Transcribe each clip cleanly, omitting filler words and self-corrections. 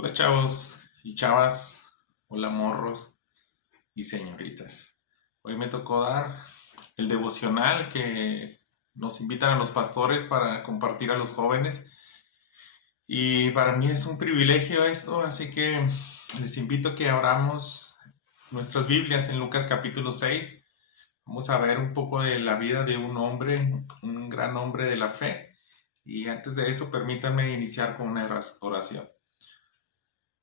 Hola chavos y chavas, hola morros y señoritas. Hoy me tocó dar el devocional que nos invitan a los pastores para compartir a los jóvenes y para mí es un privilegio esto, así que les invito a que abramos nuestras Biblias en Lucas capítulo 6. Vamos a ver un poco de la vida de un hombre, un gran hombre de la fe, y antes de eso permítanme iniciar con una oración.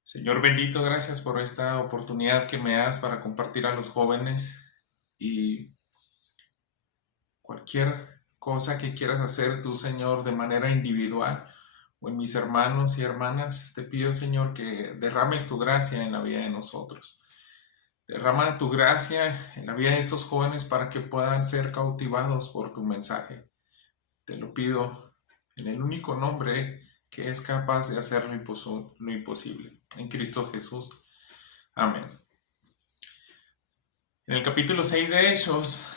Señor bendito, gracias por esta oportunidad que me das para compartir a los jóvenes y cualquier cosa que quieras hacer tú, Señor, de manera individual o en mis hermanos y hermanas, te pido, Señor, que derrames tu gracia en la vida de nosotros. Derrama tu gracia en la vida de estos jóvenes para que puedan ser cautivados por tu mensaje. Te lo pido en el único nombre que es capaz de hacer lo imposible, en Cristo Jesús. Amén. En el capítulo 6 de Hechos,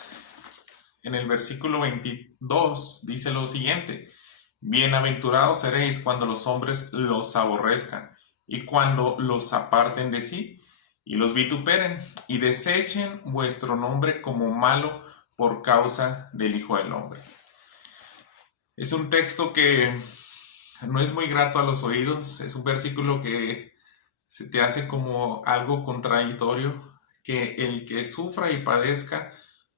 en el versículo 22, dice lo siguiente: Bienaventurados seréis cuando los hombres los aborrezcan, y cuando los aparten de sí, y los vituperen, y desechen vuestro nombre como malo por causa del Hijo del Hombre. Es un texto que no es muy grato a los oídos, es un versículo que se te hace como algo contradictorio, que el que sufra y padezca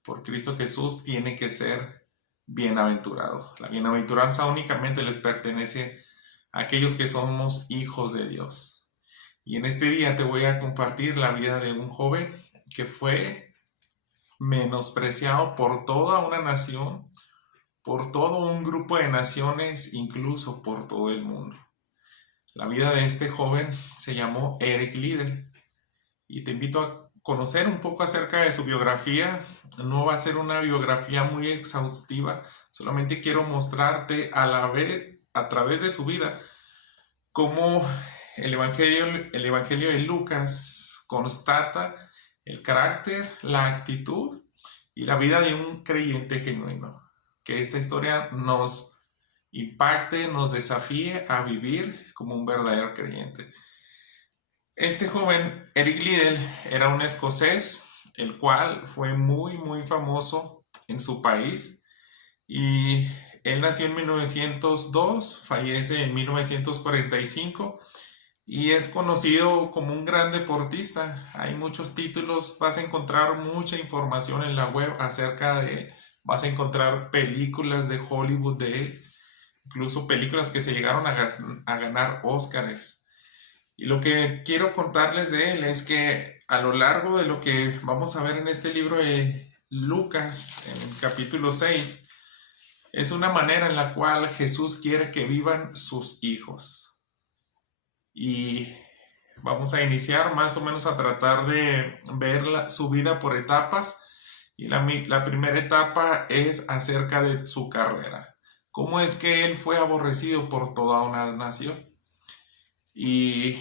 por Cristo Jesús tiene que ser bienaventurado. La bienaventuranza únicamente les pertenece a aquellos que somos hijos de Dios. Y en este día te voy a compartir la vida de un joven que fue menospreciado por toda una nación, por todo un grupo de naciones, incluso por todo el mundo. La vida de este joven se llamó Eric Liddell y te invito a conocer un poco acerca de su biografía. No va a ser una biografía muy exhaustiva, solamente quiero mostrarte a través de su vida cómo el Evangelio de Lucas constata el carácter, la actitud y la vida de un creyente genuino. Que esta historia nos impacte, nos desafíe a vivir como un verdadero creyente. Este joven, Eric Liddell, era un escocés, el cual fue muy famoso en su país, y él nació en 1902, fallece en 1945 y es conocido como un gran deportista. Hay muchos títulos, vas a encontrar mucha información en la web acerca de él, vas a encontrar películas de Hollywood de él, incluso películas que se llegaron a ganar Óscares. Y lo que quiero contarles de él es que a lo largo de lo que vamos a ver en este libro de Lucas, en el capítulo 6, es una manera en la cual Jesús quiere que vivan sus hijos. Y vamos a iniciar más o menos a tratar de ver su vida por etapas. Y la primera etapa es acerca de su carrera. ¿Cómo es que él fue aborrecido por toda una nación? Y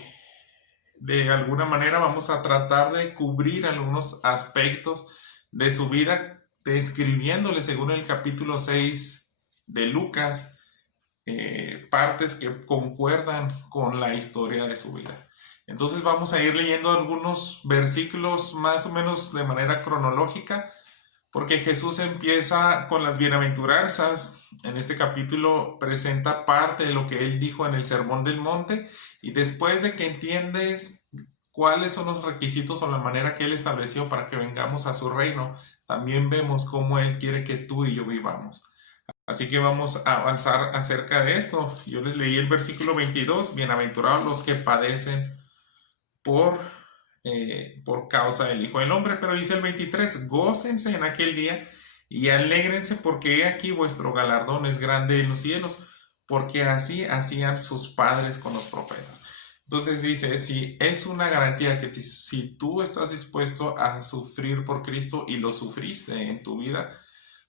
de alguna manera vamos a tratar de cubrir algunos aspectos de su vida, describiéndole según el capítulo 6 de Lucas, partes que concuerdan con la historia de su vida. Entonces vamos a ir leyendo algunos versículos más o menos de manera cronológica, porque Jesús empieza con las bienaventuranzas. En este capítulo presenta parte de lo que él dijo en el Sermón del Monte, y después de que entiendes cuáles son los requisitos o la manera que él estableció para que vengamos a su reino, también vemos cómo él quiere que tú y yo vivamos. Así que vamos a avanzar acerca de esto. Yo les leí el versículo 22, bienaventurados los que padecen por causa del Hijo del Hombre, pero dice el 23, gócense en aquel día y alégrense, porque he aquí vuestro galardón es grande en los cielos, porque así hacían sus padres con los profetas. Entonces dice, si es una garantía que si tú estás dispuesto a sufrir por Cristo y lo sufriste en tu vida,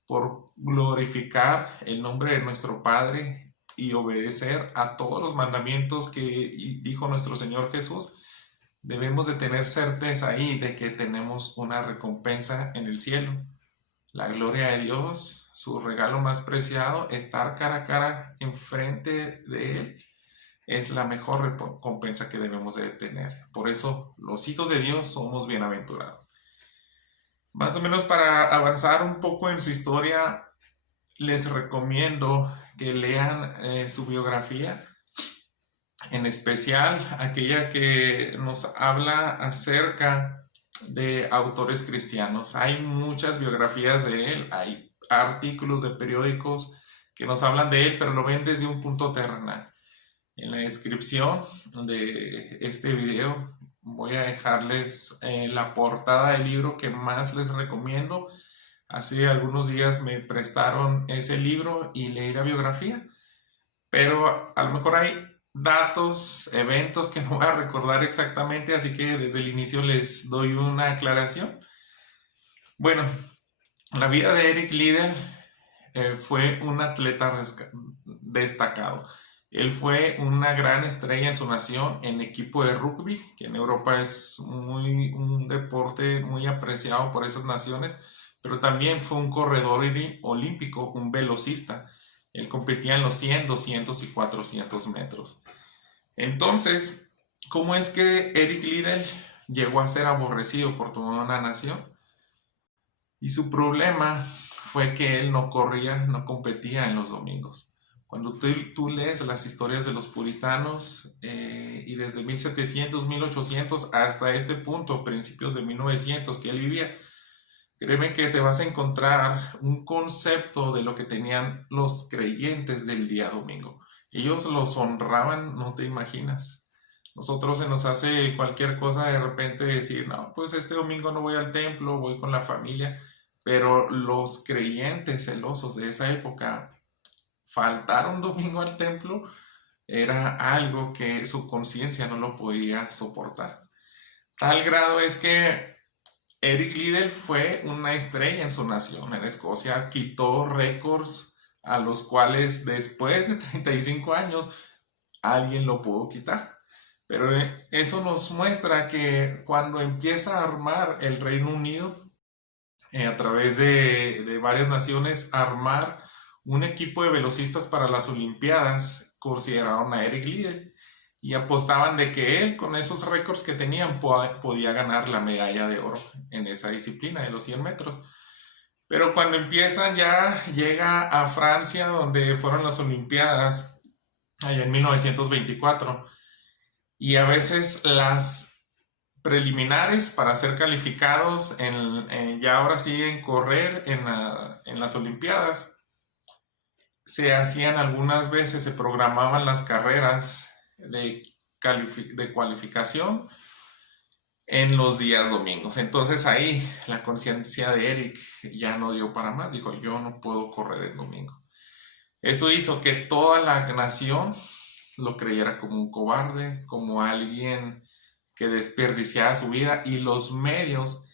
por glorificar el nombre de nuestro Padre y obedecer a todos los mandamientos que dijo nuestro Señor Jesús, debemos de tener certeza ahí de que tenemos una recompensa en el cielo. La gloria de Dios, su regalo más preciado, estar cara a cara enfrente de Él, es la mejor recompensa que debemos de tener. Por eso los hijos de Dios somos bienaventurados. Más o menos para avanzar un poco en su historia, les recomiendo que lean su biografía, en especial aquella que nos habla acerca de autores cristianos. Hay muchas biografías de él, hay artículos de periódicos que nos hablan de él, pero lo ven desde un punto terrenal. En la descripción de este video voy a dejarles la portada del libro que más les recomiendo. Hace algunos días me prestaron ese libro y leí la biografía, pero a lo mejor hay datos, eventos que no voy a recordar exactamente, así que desde el inicio les doy una aclaración. Bueno, la vida de Eric Liddell fue un atleta destacado. Él fue una gran estrella en su nación en equipo de rugby, que en Europa es un deporte muy apreciado por esas naciones, pero también fue un corredor olímpico, un velocista. Él competía en los 100, 200 y 400 metros. Entonces, ¿cómo es que Eric Liddell llegó a ser aborrecido por toda una nación? Y su problema fue que él no corría, no competía en los domingos. Cuando tú lees las historias de los puritanos y desde 1700, 1800 hasta este punto, principios de 1900 que él vivía, créeme que te vas a encontrar un concepto de lo que tenían los creyentes del día domingo. Ellos los honraban, no te imaginas. Nosotros se nos hace cualquier cosa de repente decir, no, pues este domingo no voy al templo, voy con la familia. Pero los creyentes celosos de esa época, faltar un domingo al templo era algo que su conciencia no lo podía soportar. Tal grado es que Eric Liddell fue una estrella en su nación. En Escocia quitó récords a los cuales después de 35 años alguien lo pudo quitar. Pero eso nos muestra que cuando empieza a armar el Reino Unido, a través de varias naciones, armar un equipo de velocistas para las Olimpiadas, consideraron a Eric Liddell y apostaban de que él, con esos récords que tenían, podía ganar la medalla de oro en esa disciplina de los 100 metros. Pero cuando empiezan, ya llega a Francia, donde fueron las Olimpiadas, allá en 1924, y a veces las preliminares para ser calificados ya ahora sí en correr en las Olimpiadas, se hacían algunas veces, se programaban las carreras de cualificación en los días domingos. Entonces ahí la conciencia de Eric ya no dio para más, dijo, yo no puedo correr el domingo. Eso hizo que toda la nación lo creyera como un cobarde, como alguien que desperdiciaba su vida, y los medios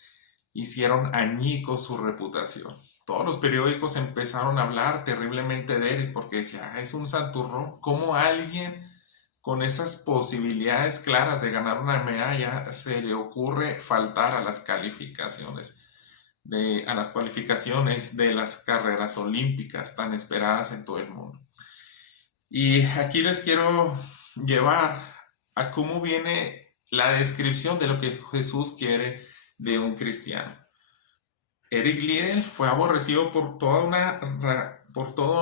hicieron añicos su reputación. Todos los periódicos empezaron a hablar terriblemente de él porque decía, es un santurrón. ¿Cómo a alguien con esas posibilidades claras de ganar una medalla se le ocurre faltar a las calificaciones de las carreras olímpicas tan esperadas en todo el mundo? Y aquí les quiero llevar a cómo viene la descripción de lo que Jesús quiere de un cristiano. Eric Liddell fue aborrecido por toda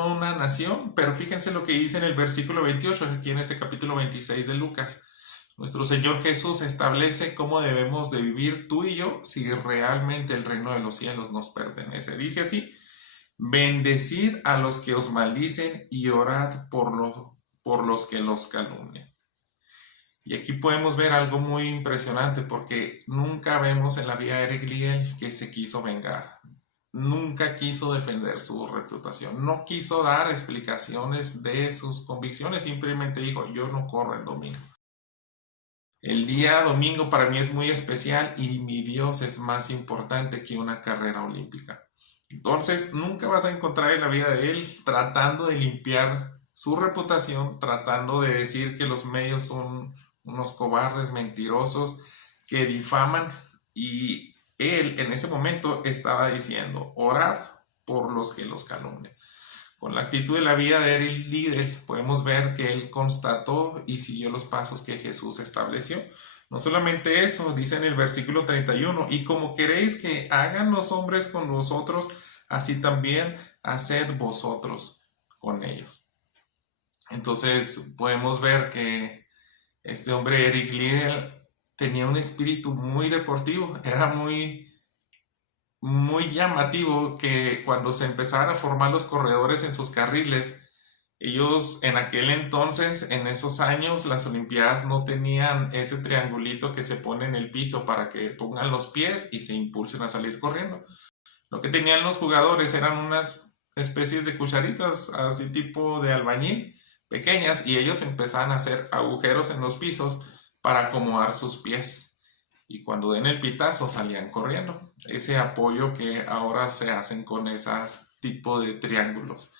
una nación, pero fíjense lo que dice en el versículo 28, aquí en este capítulo 26 de Lucas. Nuestro Señor Jesús establece cómo debemos de vivir tú y yo si realmente el reino de los cielos nos pertenece. Dice así, bendecid a los que os maldicen y orad por los que los calumnian. Y aquí podemos ver algo muy impresionante porque nunca vemos en la vida de Eric Liddell que se quiso vengar. Nunca quiso defender su reputación. No quiso dar explicaciones de sus convicciones. Simplemente dijo, yo no corro el domingo. El día domingo para mí es muy especial y mi Dios es más importante que una carrera olímpica. Entonces nunca vas a encontrar en la vida de él tratando de limpiar su reputación, tratando de decir que los medios son unos cobardes mentirosos que difaman, y él en ese momento estaba diciendo, orad por los que los calumnian. Con la actitud de la vida de Eric Liddell podemos ver que él constató y siguió los pasos que Jesús estableció. No solamente eso, dice en el versículo 31, y como queréis que hagan los hombres con vosotros, así también haced vosotros con ellos. Entonces podemos ver que este hombre Eric Liddell tenía un espíritu muy deportivo, era muy llamativo que cuando se empezaron a formar los corredores en sus carriles, ellos en aquel entonces, en esos años, las Olimpiadas no tenían ese triangulito que se pone en el piso para que pongan los pies y se impulsen a salir corriendo. Lo que tenían los jugadores eran unas especies de cucharitas, así tipo de albañil, pequeñas, y ellos empezaban a hacer agujeros en los pisos para acomodar sus pies. Y cuando den el pitazo salían corriendo. Ese apoyo que ahora se hacen con esos tipos de triángulos.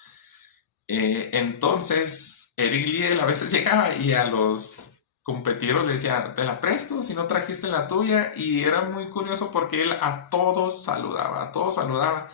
Entonces, Eric Liddell a veces llegaba y a los competidores le decía, te la presto si no trajiste la tuya. Y era muy curioso porque él a todos saludaba,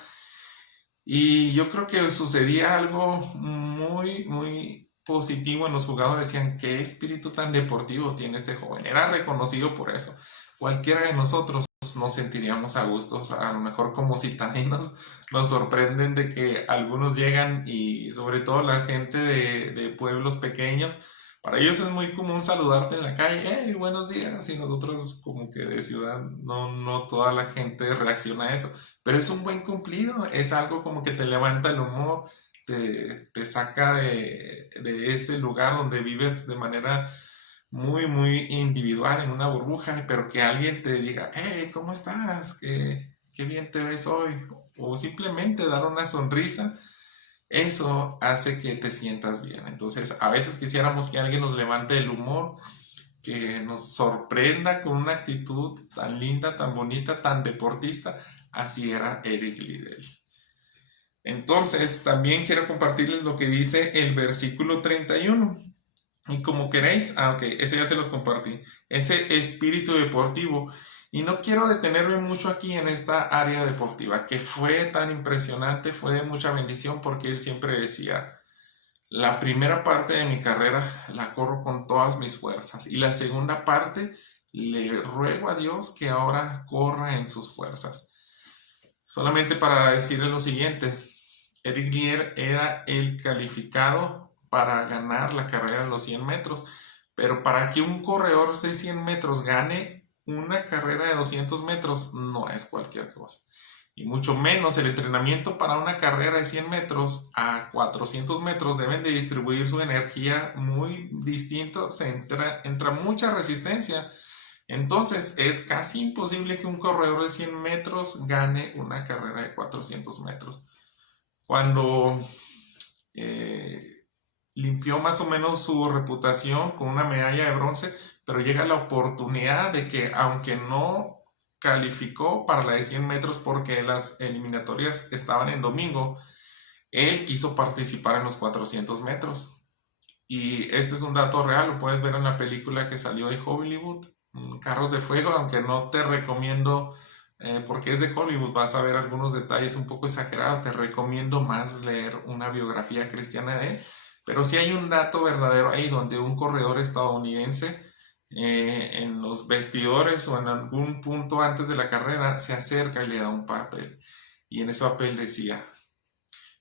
Y yo creo que sucedía algo muy positivo en los jugadores. Decían, qué espíritu tan deportivo tiene este joven. Era reconocido por eso. Cualquiera de nosotros nos sentiríamos a gustos, a lo mejor como citadinos, nos sorprenden de que algunos llegan y sobre todo la gente de pueblos pequeños, para ellos es muy común saludarte en la calle, hey, buenos días, y nosotros como que de ciudad no toda la gente reacciona a eso, pero es un buen cumplido, es algo como que te levanta el humor, te saca de ese lugar donde vives de manera muy individual en una burbuja, pero que alguien te diga, hey, ¿cómo estás? Qué bien te ves hoy. O simplemente dar una sonrisa, eso hace que te sientas bien. Entonces, a veces quisiéramos que alguien nos levante el humor, que nos sorprenda con una actitud tan linda, tan bonita, tan deportista. Así era Eric Liddell. Entonces, también quiero compartirles lo que dice el versículo 31. Y como queréis, ese ya se los compartí, ese espíritu deportivo. Y no quiero detenerme mucho aquí en esta área deportiva, que fue tan impresionante, fue de mucha bendición, porque él siempre decía, la primera parte de mi carrera la corro con todas mis fuerzas, y la segunda parte le ruego a Dios que ahora corra en sus fuerzas. Solamente para decirle lo siguiente, Eric Liddell era el calificado para ganar la carrera en los 100 metros, pero para que un corredor de 100 metros gane una carrera de 200 metros no es cualquier cosa, y mucho menos el entrenamiento para una carrera de 100 metros a 400 metros deben de distribuir su energía muy distinto, entra mucha resistencia. Entonces es casi imposible que un corredor de 100 metros gane una carrera de 400 metros. Cuando limpió más o menos su reputación con una medalla de bronce, pero llega la oportunidad de que, aunque no calificó para la de 100 metros porque las eliminatorias estaban en domingo, él quiso participar en los 400 metros. Y este es un dato real, lo puedes ver en la película que salió de Hollywood, Carros de Fuego, aunque no te recomiendo, porque es de Hollywood, vas a ver algunos detalles un poco exagerados, te recomiendo más leer una biografía cristiana de él, pero sí hay un dato verdadero ahí donde un corredor estadounidense en los vestidores o en algún punto antes de la carrera se acerca y le da un papel, y en ese papel decía,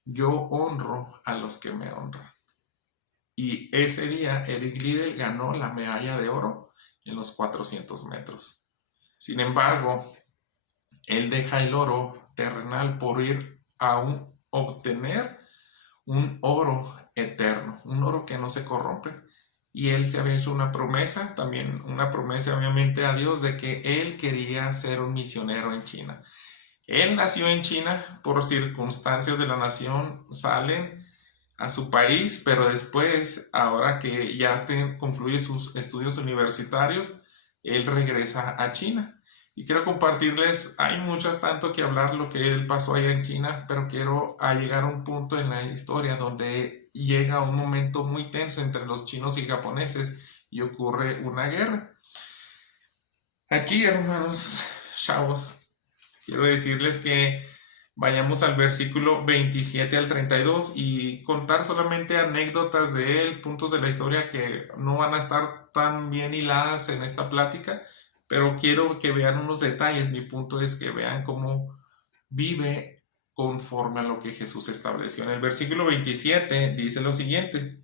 yo honro a los que me honran. Y ese día Eric Liddell ganó la medalla de oro en los 400 metros. Sin embargo, él deja el oro terrenal por ir a obtener un oro eterno, un oro que no se corrompe. Y él se había hecho una promesa, también una promesa obviamente a Dios, de que él quería ser un misionero en China. Él nació en China, por circunstancias de la nación salen a su país, pero después, ahora que ya concluye sus estudios universitarios, él regresa a China. Y quiero compartirles, hay muchas tanto que hablar lo que él pasó allá en China, pero quiero llegar a un punto en la historia donde llega un momento muy tenso entre los chinos y japoneses y ocurre una guerra. Aquí, hermanos, chavos, quiero decirles que vayamos al versículo 27 al 32 y contar solamente anécdotas de él, puntos de la historia que no van a estar tan bien hiladas en esta plática, pero quiero que vean unos detalles. Mi punto es que vean cómo vive conforme a lo que Jesús estableció. En el versículo 27 dice lo siguiente: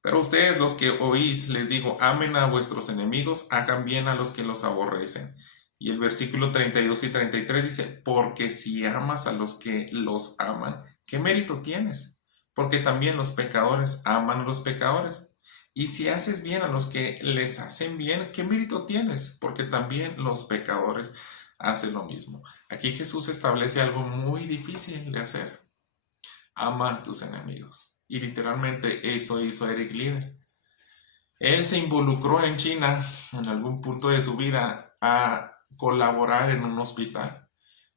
pero ustedes los que oís, les digo, amen a vuestros enemigos, hagan bien a los que los aborrecen. Y el versículo 32 y 33 dice, porque si amas a los que los aman, ¿qué mérito tienes? Porque también los pecadores aman a los pecadores. Y si haces bien a los que les hacen bien, ¿qué mérito tienes? Porque también los pecadores hacen lo mismo. Aquí Jesús establece algo muy difícil de hacer. Ama a tus enemigos. Y literalmente eso hizo Eric Liddell. Él se involucró en China en algún punto de su vida a colaborar en un hospital,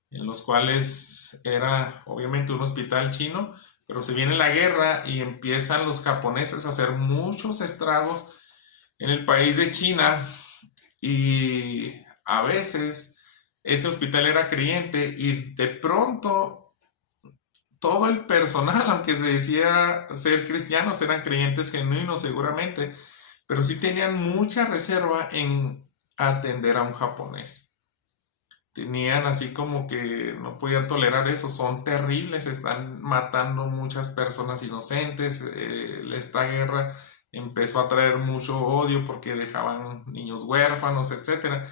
en los cuales era obviamente un hospital chino, pero se viene la guerra y empiezan los japoneses a hacer muchos estragos en el país de China, y a veces ese hospital era creyente y de pronto todo el personal, aunque se decía ser cristianos, eran creyentes genuinos seguramente, pero sí tenían mucha reserva en atender a un japonés. Tenían así como que no podían tolerar eso, son terribles, están matando muchas personas inocentes. Esta guerra empezó a traer mucho odio porque dejaban niños huérfanos, etc.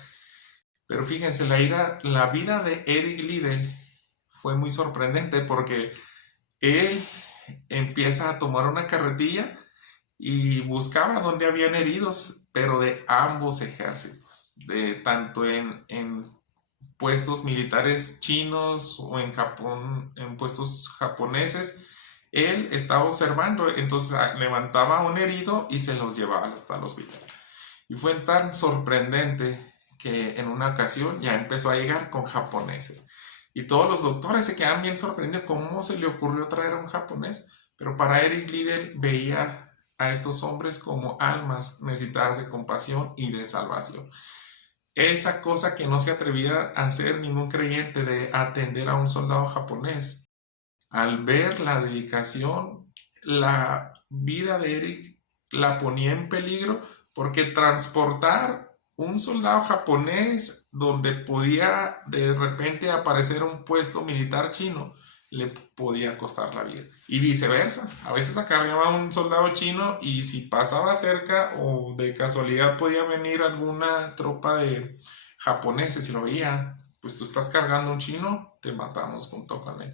Pero fíjense, la vida de Eric Liddell fue muy sorprendente porque él empieza a tomar una carretilla y buscaba dónde habían heridos, pero de ambos ejércitos, de tanto en puestos militares chinos o en Japón, en puestos japoneses. Él estaba observando, entonces levantaba a un herido y se los llevaba hasta el hospital. Y fue tan sorprendente que en una ocasión ya empezó a llegar con japoneses. Y todos los doctores se quedan bien sorprendidos cómo se le ocurrió traer a un japonés. Pero para Eric Liddell veía a estos hombres como almas necesitadas de compasión y de salvación. Esa cosa que no se atrevía a hacer ningún creyente, de atender a un soldado japonés. Al ver la dedicación, la vida de Eric la ponía en peligro, porque transportar un soldado japonés donde podía de repente aparecer un puesto militar chino le podía costar la vida, y viceversa. A veces acarreaba un soldado chino y si pasaba cerca o de casualidad podía venir alguna tropa de japoneses y lo veía, pues tú estás cargando un chino, te matamos junto con él.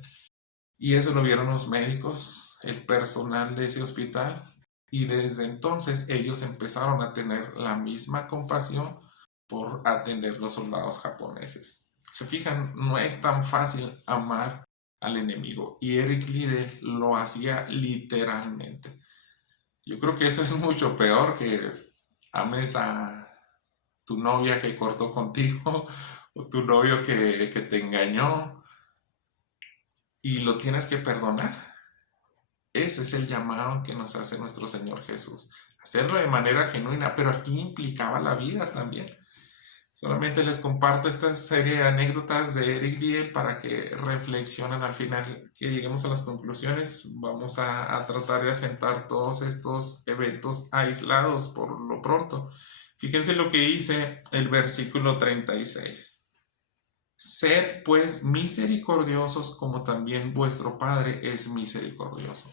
Y eso lo vieron los médicos, el personal de ese hospital, y desde entonces ellos empezaron a tener la misma compasión por atender los soldados japoneses. Se fijan, no es tan fácil amar al enemigo, y Eric Liddell lo hacía literalmente. Yo creo que eso es mucho peor que ames a tu novia que cortó contigo o tu novio que te engañó y lo tienes que perdonar. Ese es el llamado que nos hace nuestro Señor Jesús. Hacerlo de manera genuina, pero aquí implicaba la vida también. Solamente les comparto esta serie de anécdotas de Eric Liddell para que reflexionen al final, que lleguemos a las conclusiones. Vamos a tratar de asentar todos estos eventos aislados por lo pronto. Fíjense lo que dice el versículo 36. Sed pues misericordiosos como también vuestro Padre es misericordioso.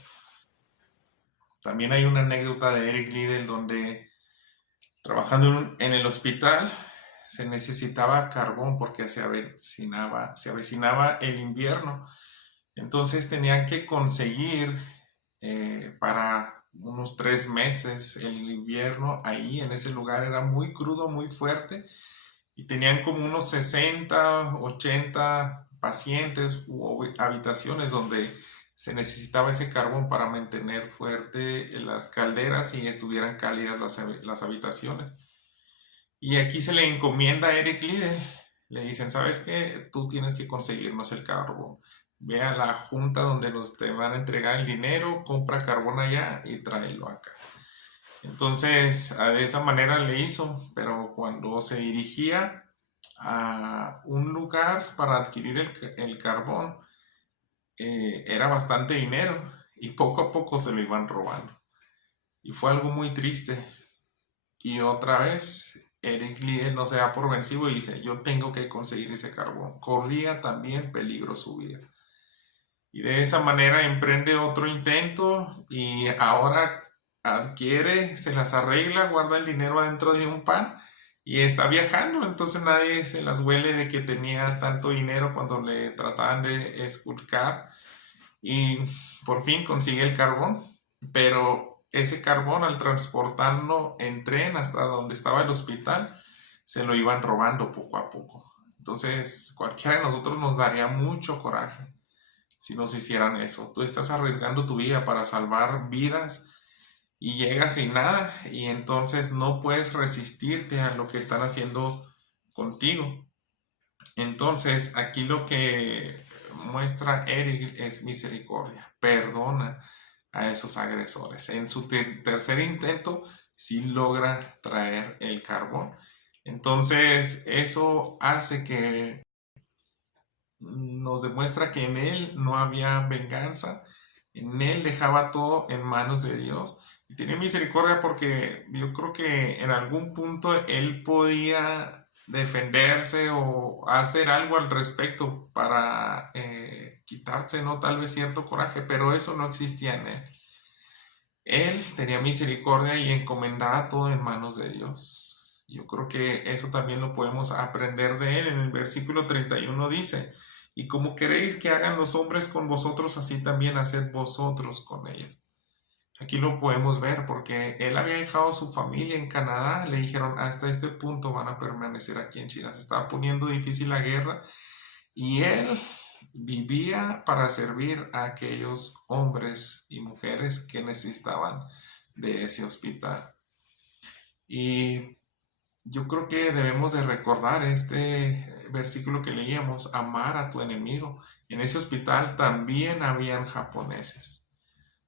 También hay una anécdota de Eric Liddell donde, trabajando en el hospital, se necesitaba carbón porque se avecinaba el invierno. Entonces tenían que conseguir para unos 3 meses el invierno ahí en ese lugar. Era muy crudo, muy fuerte, y tenían como unos 60, 80 pacientes u habitaciones donde se necesitaba ese carbón para mantener fuerte las calderas y estuvieran cálidas las habitaciones. Y aquí se le encomienda a Eric Liddell. Le dicen, ¿sabes qué? Tú tienes que conseguirnos el carbón. Ve a la junta donde te van a entregar el dinero, compra carbón allá y tráelo acá. Entonces, de esa manera le hizo, pero cuando se dirigía a un lugar para adquirir el carbón, era bastante dinero y poco a poco se lo iban robando. Y fue algo muy triste. Y otra vez, Eric Liddell no se da por vencido y dice, yo tengo que conseguir ese carbón. Corría también peligro su vida. Y de esa manera emprende otro intento y ahora adquiere, se las arregla, guarda el dinero adentro de un pan y está viajando. Entonces nadie se las huele de que tenía tanto dinero cuando le trataban de esculcar y por fin consigue el carbón. Pero ese carbón, al transportarlo en tren hasta donde estaba el hospital, se lo iban robando poco a poco. Entonces cualquiera de nosotros nos daría mucho coraje si nos hicieran eso. Tú estás arriesgando tu vida para salvar vidas y llegas sin nada y entonces no puedes resistirte a lo que están haciendo contigo. Entonces aquí lo que muestra Eric es misericordia, perdona a esos agresores. En su tercer intento sí logra traer el carbón. Entonces eso hace que nos demuestra que en él no había venganza, en él dejaba todo en manos de Dios y tenía misericordia porque yo creo que en algún punto él podía defenderse o hacer algo al respecto para quitarse, ¿no? Tal vez cierto coraje, pero eso no existía en él. Él tenía misericordia y encomendaba todo en manos de Dios. Yo creo que eso también lo podemos aprender de él. En el versículo 31 dice, y como queréis que hagan los hombres con vosotros, así también haced vosotros con ellos. Aquí lo podemos ver porque él había dejado a su familia en Canadá, le dijeron hasta este punto van a permanecer aquí en China. Se estaba poniendo difícil la guerra y él vivía para servir a aquellos hombres y mujeres que necesitaban de ese hospital. Y yo creo que debemos de recordar este versículo que leíamos, amar a tu enemigo. En ese hospital también habían japoneses,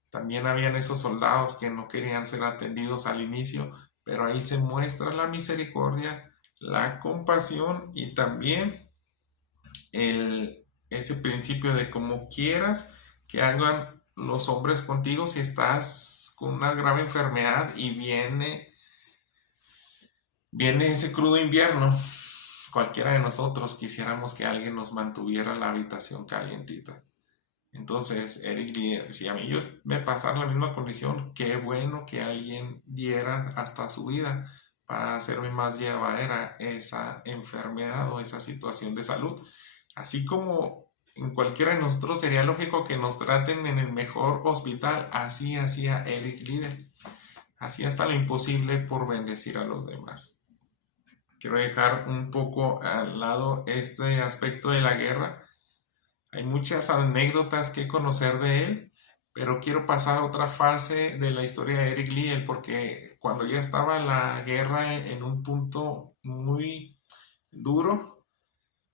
también habían esos soldados que no querían ser atendidos al inicio, pero ahí se muestra la misericordia, la compasión y también ese principio de como quieras que hagan los hombres contigo si estás con una grave enfermedad y viene ese crudo invierno. Cualquiera de nosotros quisiéramos que alguien nos mantuviera la habitación calientita. Entonces, Eric dice, si a mí me pasara la misma condición, qué bueno que alguien diera hasta su vida para hacerme más llevadera esa enfermedad o esa situación de salud. Así como en cualquiera de nosotros sería lógico que nos traten en el mejor hospital, así hacía Eric Liddell. Hacía hasta lo imposible por bendecir a los demás. Quiero dejar un poco al lado este aspecto de la guerra. Hay muchas anécdotas que conocer de él, pero quiero pasar a otra fase de la historia de Eric Liddell, porque cuando ya estaba la guerra en un punto muy duro,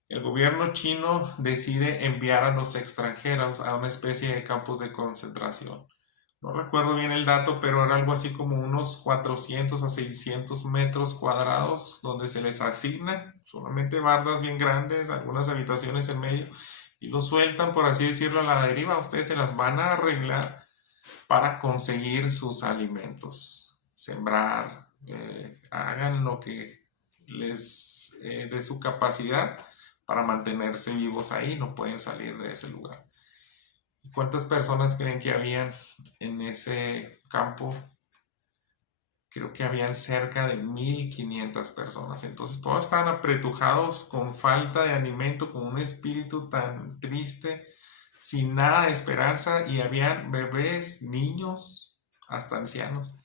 el gobierno chino decide enviar a los extranjeros a una especie de campos de concentración. No recuerdo bien el dato, pero era algo así como unos 400 a 600 metros cuadrados donde se les asigna solamente bardas bien grandes, algunas habitaciones en medio y los sueltan, por así decirlo, a la deriva. Ustedes se las van a arreglar para conseguir sus alimentos, sembrar, hagan lo que les dé su capacidad para mantenerse vivos ahí, no pueden salir de ese lugar. ¿Cuántas personas creen que habían en ese campo? Creo que habían cerca de 1500 personas. Entonces todos estaban apretujados con falta de alimento, con un espíritu tan triste, sin nada de esperanza, y habían bebés, niños, hasta ancianos.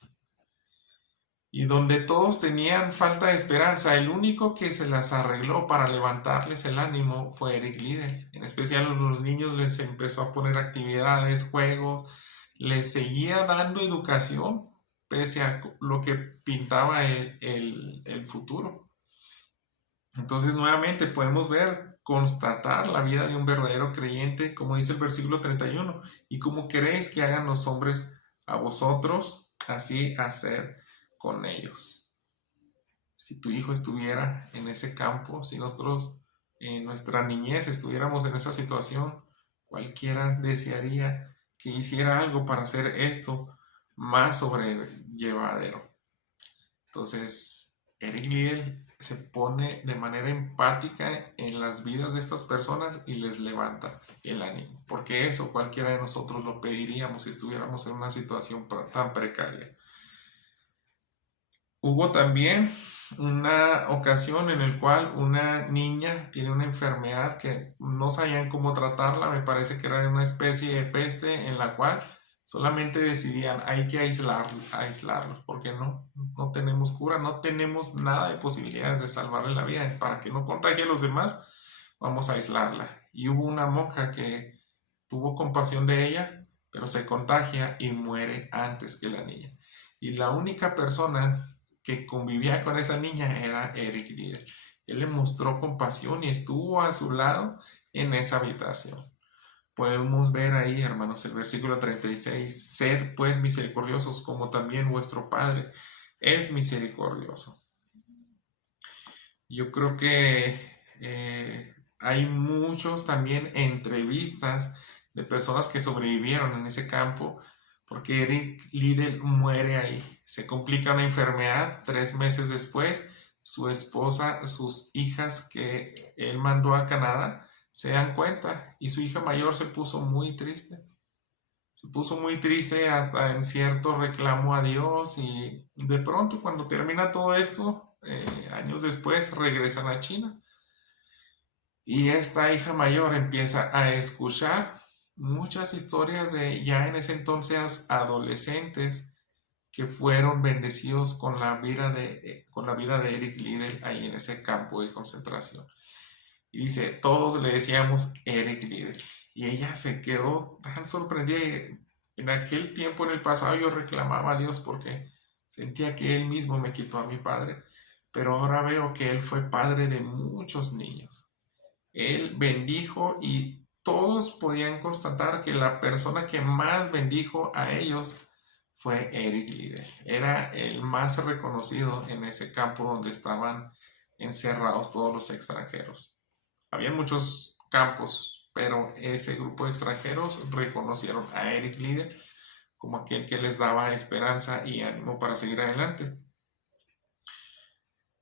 Y donde todos tenían falta de esperanza, el único que se las arregló para levantarles el ánimo fue Eric Liddell. En especial a los niños les empezó a poner actividades, juegos, les seguía dando educación pese a lo que pintaba el futuro. Entonces nuevamente podemos ver, constatar la vida de un verdadero creyente, como dice el versículo 31, y como queréis que hagan los hombres a vosotros, así hacer con ellos. si tu hijo estuviera en ese campo, si nosotros en nuestra niñez estuviéramos en esa situación, cualquiera desearía que hiciera algo para hacer esto más sobrellevadero. Entonces, Eric Liddell se pone de manera empática en las vidas de estas personas y les levanta el ánimo, porque eso cualquiera de nosotros lo pediríamos si estuviéramos en una situación tan precaria. Hubo también una ocasión en la cual una niña tiene una enfermedad que no sabían cómo tratarla, me parece que era una especie de peste en la cual solamente decidían hay que aislarlos, porque no tenemos cura, no tenemos nada de posibilidades de salvarle la vida, para que no contagie a los demás, vamos a aislarla. Y hubo una monja que tuvo compasión de ella, pero se contagia y muere antes que la niña. Y la única persona que convivía con esa niña era Eric Liddell. Él le mostró compasión y estuvo a su lado en esa habitación. Podemos ver ahí, hermanos, el versículo 36. Sed pues misericordiosos como también vuestro Padre es misericordioso. Yo creo que hay muchos también entrevistas de personas que sobrevivieron en ese campo, porque Eric Liddell muere ahí. Se complica una enfermedad 3 meses después. Su esposa, sus hijas que él mandó a Canadá, se dan cuenta y su hija mayor se puso muy triste. Se puso muy triste hasta en cierto reclamo a Dios y de pronto cuando termina todo esto, años después regresan a China. Y esta hija mayor empieza a escuchar muchas historias de ya en ese entonces adolescentes que fueron bendecidos con la vida de Eric Liddell ahí en ese campo de concentración. Y dice, todos le decíamos Eric Liddell. Y ella se quedó tan sorprendida. En aquel tiempo, en el pasado, yo reclamaba a Dios porque sentía que Él mismo me quitó a mi padre. Pero ahora veo que Él fue padre de muchos niños. Él bendijo y todos podían constatar que la persona que más bendijo a ellos fue Eric Liddell. Era el más reconocido en ese campo donde estaban encerrados todos los extranjeros. Había muchos campos, pero ese grupo de extranjeros reconocieron a Eric Liddell como aquel que les daba esperanza y ánimo para seguir adelante.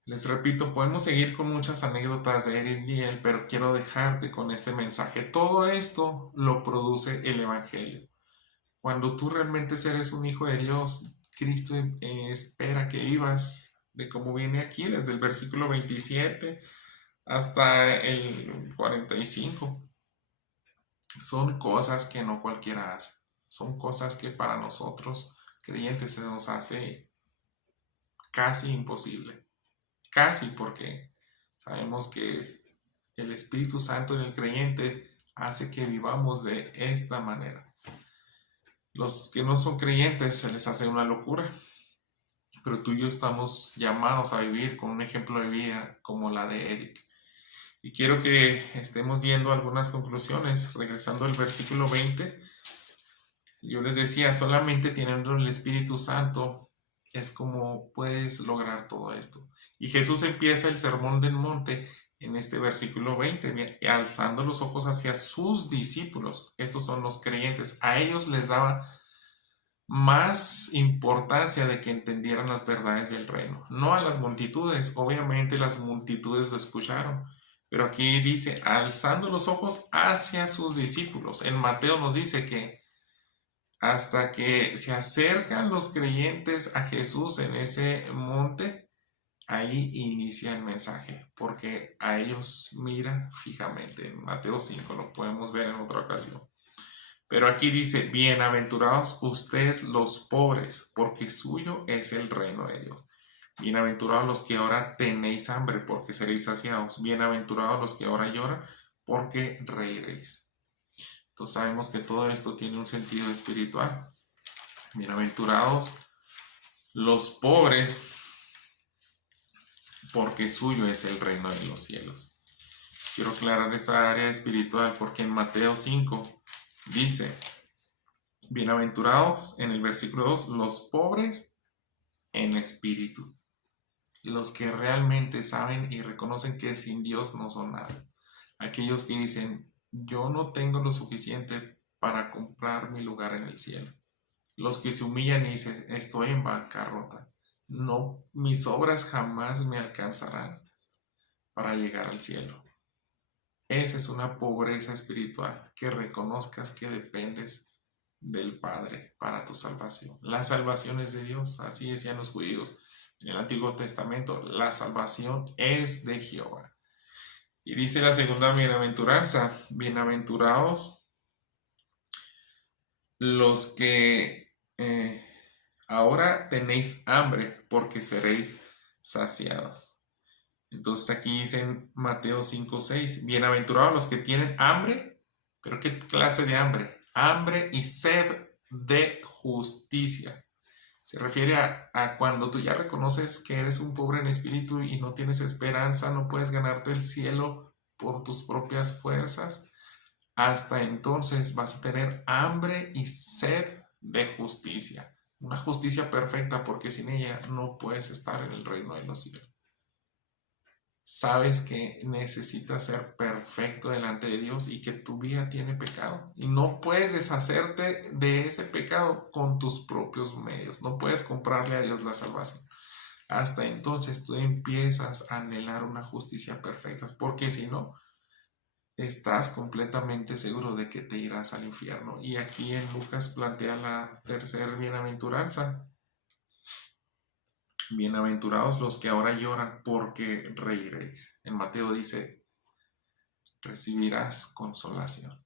Les repito, podemos seguir con muchas anécdotas de Eric Liddell, pero quiero dejarte con este mensaje. Todo esto lo produce el Evangelio. Cuando tú realmente eres un hijo de Dios, Cristo espera que vivas de como viene aquí, desde el versículo 27 hasta el 45. Son cosas que no cualquiera hace. Son cosas que para nosotros creyentes se nos hace casi imposible. Casi, porque sabemos que el Espíritu Santo en el creyente hace que vivamos de esta manera. Los que no son creyentes se les hace una locura, pero tú y yo estamos llamados a vivir con un ejemplo de vida como la de Eric. Y quiero que estemos viendo algunas conclusiones, regresando al versículo 20. Yo les decía, solamente teniendo el Espíritu Santo es como puedes lograr todo esto. Y Jesús empieza el sermón del monte en este versículo 20, alzando los ojos hacia sus discípulos. Estos son los creyentes. A ellos les daba más importancia de que entendieran las verdades del reino, no a las multitudes. Obviamente las multitudes lo escucharon, pero aquí dice, alzando los ojos hacia sus discípulos. En Mateo nos dice que hasta que se acercan los creyentes a Jesús en ese monte, ahí inicia el mensaje, porque a ellos mira fijamente. En Mateo 5 lo podemos ver en otra ocasión. Pero aquí dice, bienaventurados ustedes los pobres, porque suyo es el reino de Dios. Bienaventurados los que ahora tenéis hambre, porque seréis saciados. Bienaventurados los que ahora lloran, porque reiréis. Entonces sabemos que todo esto tiene un sentido espiritual. Bienaventurados los pobres, porque suyo es el reino de los cielos. Quiero aclarar esta área espiritual porque en Mateo 5 dice, bienaventurados en el versículo 2, los pobres en espíritu. los que realmente saben y reconocen que sin Dios no son nada. Aquellos que dicen, yo no tengo lo suficiente para comprar mi lugar en el cielo. Los que se humillan y dicen, estoy en bancarrota. No, mis obras jamás me alcanzarán para llegar al cielo. Esa es una pobreza espiritual, que reconozcas que dependes del Padre para tu salvación. La salvación es de Dios, así decían los judíos en el Antiguo Testamento, la salvación es de Jehová. Y dice la segunda bienaventuranza, bienaventurados los que ahora tenéis hambre, porque seréis saciados. Entonces aquí dice en Mateo 5:6, bienaventurados los que tienen hambre, pero ¿qué clase de hambre? Hambre y sed de justicia. Se refiere a cuando tú ya reconoces que eres un pobre en espíritu y no tienes esperanza, no puedes ganarte el cielo por tus propias fuerzas. Hasta entonces vas a tener hambre y sed de justicia. Una justicia perfecta, porque sin ella no puedes estar en el reino de los cielos. Sabes que necesitas ser perfecto delante de Dios y que tu vida tiene pecado. Y no puedes deshacerte de ese pecado con tus propios medios. No puedes comprarle a Dios la salvación. Hasta entonces tú empiezas a anhelar una justicia perfecta, porque si no, estás completamente seguro de que te irás al infierno. Y aquí en Lucas plantea la tercera bienaventuranza. Bienaventurados los que ahora lloran, porque reiréis. En Mateo dice, recibirás consolación.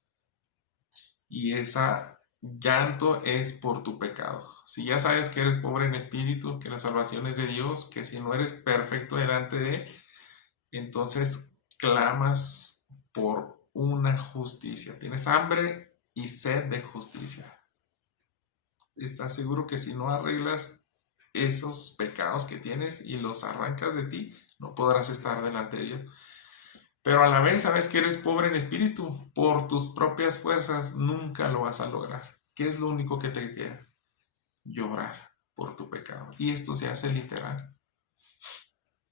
Y esa llanto es por tu pecado. Si ya sabes que eres pobre en espíritu, que la salvación es de Dios, que si no eres perfecto delante de Él, entonces clamas por una justicia. Tienes hambre y sed de justicia. Estás seguro que si no arreglas esos pecados que tienes y los arrancas de ti, no podrás estar delante de Dios. Pero a la vez sabes que eres pobre en espíritu. Por tus propias fuerzas nunca lo vas a lograr. ¿Qué es lo único que te queda? Llorar por tu pecado. Y esto se hace literal.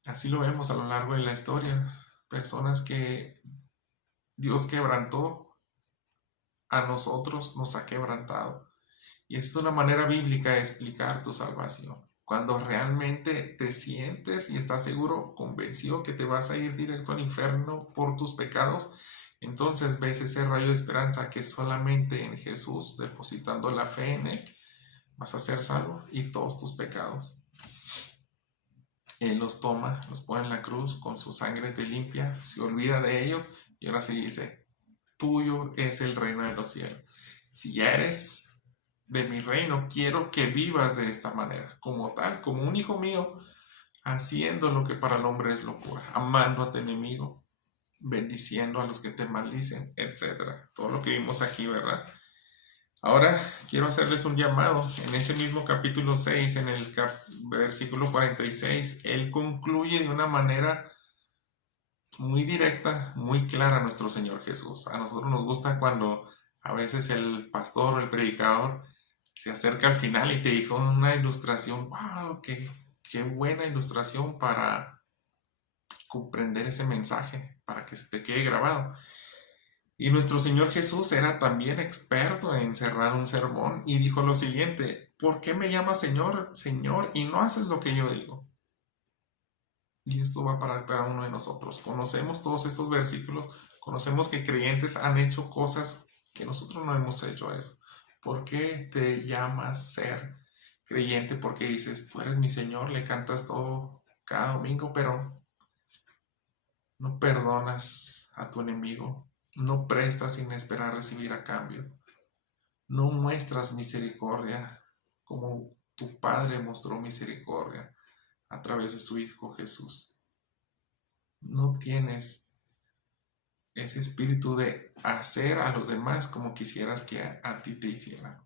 Así lo vemos a lo largo de la historia. Personas que Dios quebrantó, a nosotros nos ha quebrantado. Y esa es una manera bíblica de explicar tu salvación. Cuando realmente te sientes y estás seguro, convencido que te vas a ir directo al infierno por tus pecados, entonces ves ese rayo de esperanza que solamente en Jesús, depositando la fe en Él, vas a ser salvo y todos tus pecados. Él los toma, los pone en la cruz, con su sangre te limpia, se olvida de ellos y ahora sí dice, tuyo es el reino de los cielos. Si ya eres de mi reino, quiero que vivas de esta manera, como tal, como un hijo mío, haciendo lo que para el hombre es locura, amando a tu enemigo, bendiciendo a los que te maldicen, etc. Todo lo que vimos aquí, ¿verdad? Ahora quiero hacerles un llamado. En ese mismo capítulo 6, en el versículo 46, él concluye de una manera muy directa, muy clara a nuestro Señor Jesús. A nosotros nos gusta cuando a veces el pastor o el predicador se acerca al final y te dijo una ilustración. ¡Wow! ¡Qué buena ilustración para comprender ese mensaje, para que se te quede grabado! Y nuestro Señor Jesús era también experto en cerrar un sermón y dijo lo siguiente: ¿por qué me llamas Señor, Señor, y no haces lo que yo digo? Y esto va para cada uno de nosotros. Conocemos todos estos versículos, conocemos que creyentes han hecho cosas que nosotros no hemos hecho eso. ¿Por qué te llamas ser creyente? Porque dices, tú eres mi Señor, le cantas todo cada domingo, pero no perdonas a tu enemigo, no prestas sin esperar recibir a cambio, no muestras misericordia como tu Padre mostró misericordia a través de su Hijo Jesús. No tienes ese espíritu de hacer a los demás como quisieras que a ti te hicieran.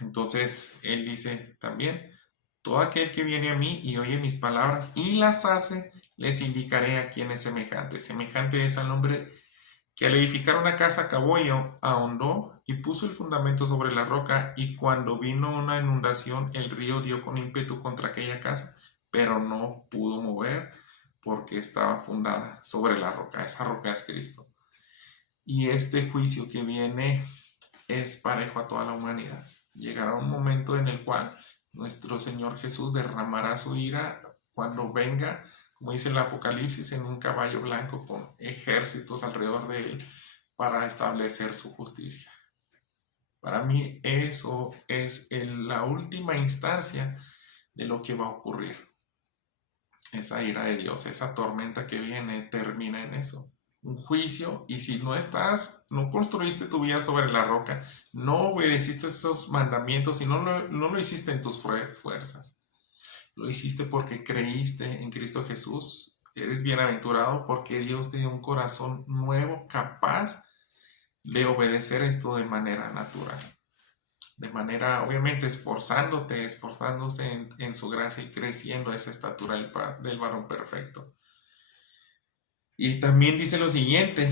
Entonces, Él dice también, todo aquel que viene a mí y oye mis palabras y las hace, les indicaré a quién es semejante. Semejante es al hombre que al edificar una casa cavó y ahondó y puso el fundamento sobre la roca, y cuando vino una inundación, el río dio con ímpetu contra aquella casa, pero no pudo mover porque estaba fundada sobre la roca. Esa roca es Cristo. Y este juicio que viene es parejo a toda la humanidad. Llegará un momento en el cual nuestro Señor Jesús derramará su ira cuando venga, como dice el Apocalipsis, en un caballo blanco con ejércitos alrededor de él para establecer su justicia. Para mí eso es la última instancia de lo que va a ocurrir. Esa ira de Dios, esa tormenta que viene, termina en eso. Un juicio, y si no construiste tu vida sobre la roca, no obedeciste esos mandamientos y no lo hiciste en tus fuerzas. Lo hiciste porque creíste en Cristo Jesús. Eres bienaventurado porque Dios te dio un corazón nuevo, capaz de obedecer esto de manera natural. De manera, obviamente, esforzándose en su gracia y creciendo a esa estatura del varón perfecto. Y también dice lo siguiente: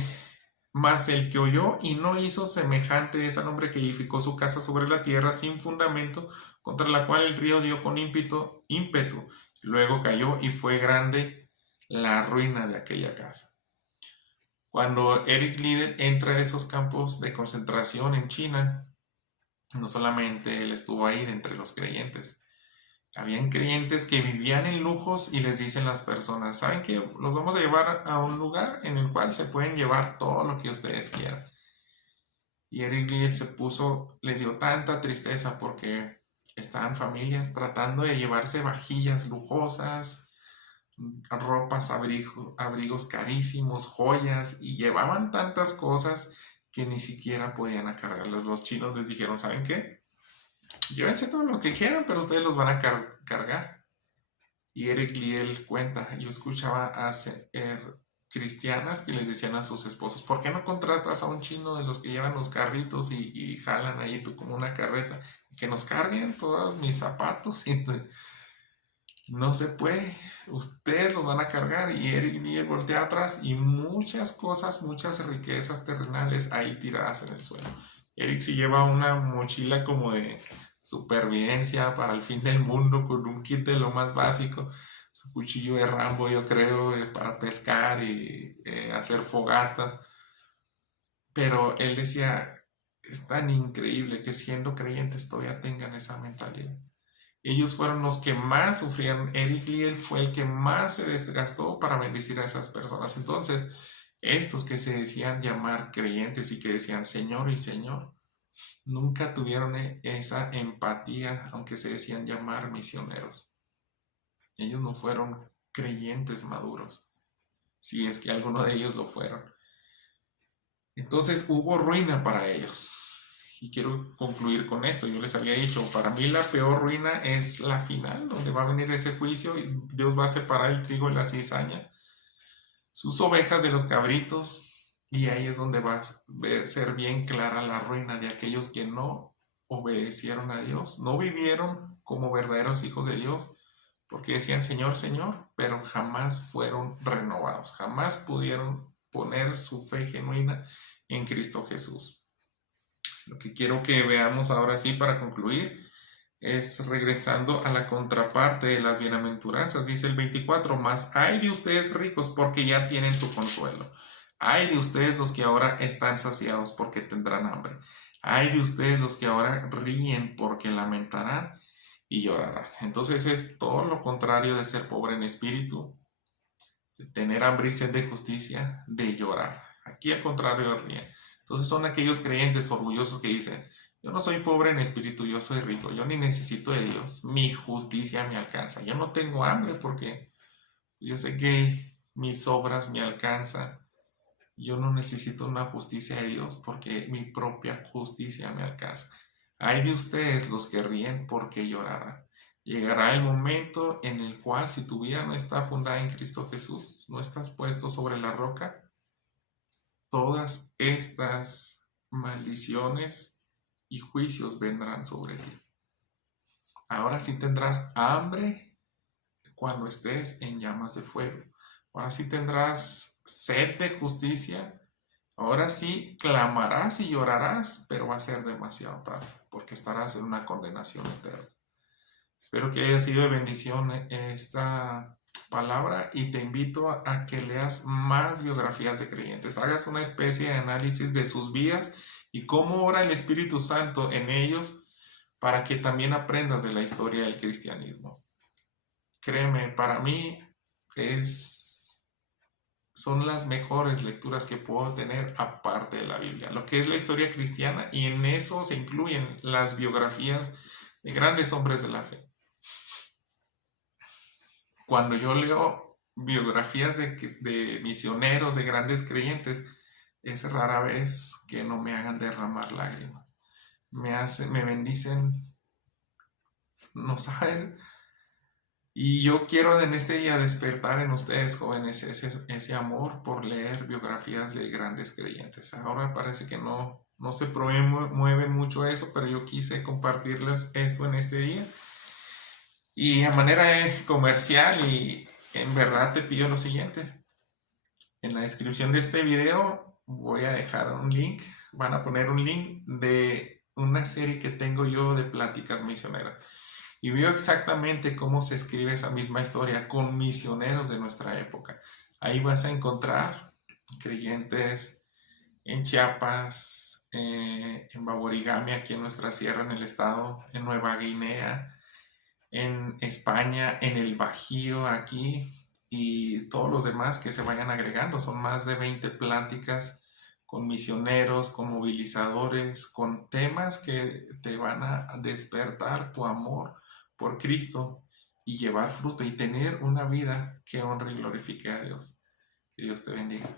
mas el que oyó y no hizo semejante es al hombre que edificó su casa sobre la tierra sin fundamento, contra la cual el río dio con ímpetu, luego cayó y fue grande la ruina de aquella casa. Cuando Eric Liddell entra a esos campos de concentración en China, no solamente él estuvo ahí entre los creyentes. Habían creyentes que vivían en lujos y les dicen las personas: ¿saben qué? Los vamos a llevar a un lugar en el cual se pueden llevar todo lo que ustedes quieran. Y Eric Liddell le dio tanta tristeza porque estaban familias tratando de llevarse vajillas lujosas, ropas, abrigos carísimos, joyas, y llevaban tantas cosas que ni siquiera podían cargarlos. Los chinos les dijeron: ¿saben qué? Llévense todo lo que quieran, pero ustedes los van a cargar. Y Eric Liddell cuenta: yo escuchaba a cristianas que les decían a sus esposos: ¿por qué no contratas a un chino de los que llevan los carritos y jalan ahí tú como una carreta, que nos carguen todos mis zapatos? Y no se puede, ustedes los van a cargar. Y Eric Liddell voltea atrás y muchas cosas, muchas riquezas terrenales ahí tiradas en el suelo. Eric sí lleva una mochila como de supervivencia para el fin del mundo, con un kit de lo más básico, su cuchillo de Rambo, yo creo, para pescar y hacer fogatas. Pero él decía: es tan increíble que siendo creyentes todavía tengan esa mentalidad. Ellos fueron los que más sufrieron. Eric Liddell fue el que más se desgastó para bendecir a esas personas. Entonces, estos que se decían llamar creyentes y que decían Señor y Señor, nunca tuvieron esa empatía, aunque se decían llamar misioneros. Ellos no fueron creyentes maduros, si es que alguno de ellos lo fueron. Entonces hubo ruina para ellos. Y quiero concluir con esto. Yo les había dicho, para mí la peor ruina es la final, donde va a venir ese juicio y Dios va a separar el trigo de la cizaña, sus ovejas de los cabritos. Y ahí es donde va a ser bien clara la ruina de aquellos que no obedecieron a Dios, no vivieron como verdaderos hijos de Dios, porque decían Señor, Señor, pero jamás fueron renovados, jamás pudieron poner su fe genuina en Cristo Jesús. Lo que quiero que veamos ahora sí para concluir es regresando a la contraparte de las bienaventuranzas. Dice el 24: mas ay de ustedes ricos, porque ya tienen su consuelo. Ay de ustedes los que ahora están saciados, porque tendrán hambre. Ay de ustedes los que ahora ríen, porque lamentarán y llorarán. Entonces es todo lo contrario de ser pobre en espíritu, de tener hambre y sed de justicia, de llorar. Aquí al contrario, ríen. Entonces son aquellos creyentes orgullosos que dicen: yo no soy pobre en espíritu, yo soy rico, yo ni necesito de Dios, mi justicia me alcanza. Yo no tengo hambre porque yo sé que mis obras me alcanzan. Yo no necesito una justicia de Dios porque mi propia justicia me alcanza. Ay de ustedes los que ríen, porque llorarán. Llegará el momento en el cual, si tu vida no está fundada en Cristo Jesús, no estás puesto sobre la roca, todas estas maldiciones y juicios vendrán sobre ti. Ahora sí tendrás hambre cuando estés en llamas de fuego. Ahora sí tendrás sed de justicia. Ahora sí clamarás y llorarás, pero va a ser demasiado tarde, porque estarás en una condenación eterna. Espero que haya sido de bendición esta palabra y te invito a que leas más biografías de creyentes, hagas una especie de análisis de sus vidas y cómo obra el Espíritu Santo en ellos para que también aprendas de la historia del cristianismo. Créeme, para mí son las mejores lecturas que puedo tener aparte de la Biblia, lo que es la historia cristiana, y en eso se incluyen las biografías de grandes hombres de la fe. Cuando yo leo biografías de misioneros, de grandes creyentes, es rara vez que no me hagan derramar lágrimas. Me bendicen, no sabes. Y yo quiero en este día despertar en ustedes, jóvenes, ese amor por leer biografías de grandes creyentes. Ahora parece que no se mueve mucho eso, pero yo quise compartirles esto en este día. Y a manera comercial, y en verdad te pido lo siguiente. En la descripción de este video voy a dejar un link, van a poner un link de una serie que tengo yo de pláticas misioneras. Y veo exactamente cómo se escribe esa misma historia con misioneros de nuestra época. Ahí vas a encontrar creyentes en Chiapas, en Baborigami, aquí en nuestra sierra, en el estado, en Nueva Guinea, en España, en el Bajío, aquí, y todos los demás que se vayan agregando. Son más de 20 pláticas con misioneros, con movilizadores, con temas que te van a despertar tu amor por Cristo y llevar fruto y tener una vida que honre y glorifique a Dios. Que Dios te bendiga.